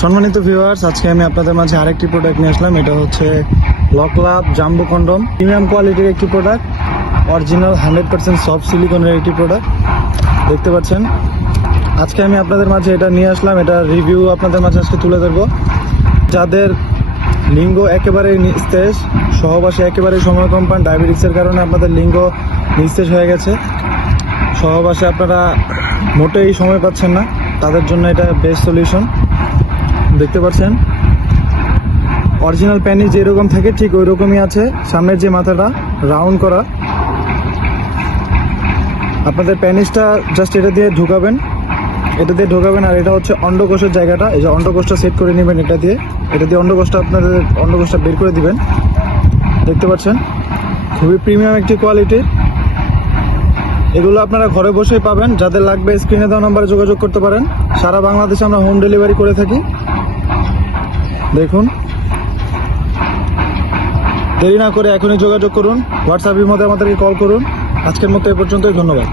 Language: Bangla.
সম্মানিত ভিউয়ার্স, আজকে আমি আপনাদের মাঝে আরেকটি প্রোডাক্ট নিয়ে আসলাম। এটা হচ্ছে লকলাভ জাম্বো কন্ডম, প্রিমিয়াম কোয়ালিটির একটি প্রোডাক্ট, অরিজিনাল 100% সফট সিলিকনের একটি প্রোডাক্ট। দেখতে পাচ্ছেন, আজকে আমি আপনাদের মাঝে এটা নিয়ে আসলাম। এটা রিভিউ আপনাদের মাঝে আজকে তুলে ধরবো। যাদের লিঙ্গ একেবারে নিস্তেজ, সহবাসে একেবারে সময় কম পান, ডায়াবেটিক্সের কারণে আপনাদের লিঙ্গ নিস্তেজ হয়ে গেছে, সহবাসে আপনারা মোটেই সময় পাচ্ছেন না, তাদের জন্য এটা বেস্ট সলিউশন। দেখতে পাচ্ছেন, অরিজিনাল প্যানিস যেরকম থাকে ঠিক ওই রকমই আছে। সামনের যে মাথাটা রাউন্ড করা, আপনাদের প্যানিসটা জাস্ট এটা দিয়ে ঢোকাবেন, আর এটা হচ্ছে অন্ডকোষের জায়গাটা। এই যে অন্ডকোষটা সেট করে নেবেন, এটা দিয়ে অন্ডকোষটা আপনাদের অন্ডকোষটা বের করে দিবেন। দেখতে পাচ্ছেন, খুবই প্রিমিয়াম একটি কোয়ালিটির। এগুলো আপনারা ঘরে বসেই পাবেন। যাদের লাগবে স্ক্রিনে দেওয়া নম্বরে যোগাযোগ করতে পারেন। সারা বাংলাদেশে আমরা হোম ডেলিভারি করে থাকি। দেখুন, দেরি না করে এখনই যোগাযোগ করুন, হোয়াটসঅ্যাপের মধ্যে আমাদেরকে কল করুন। আজকের মতো এ পর্যন্তই, ধন্যবাদ।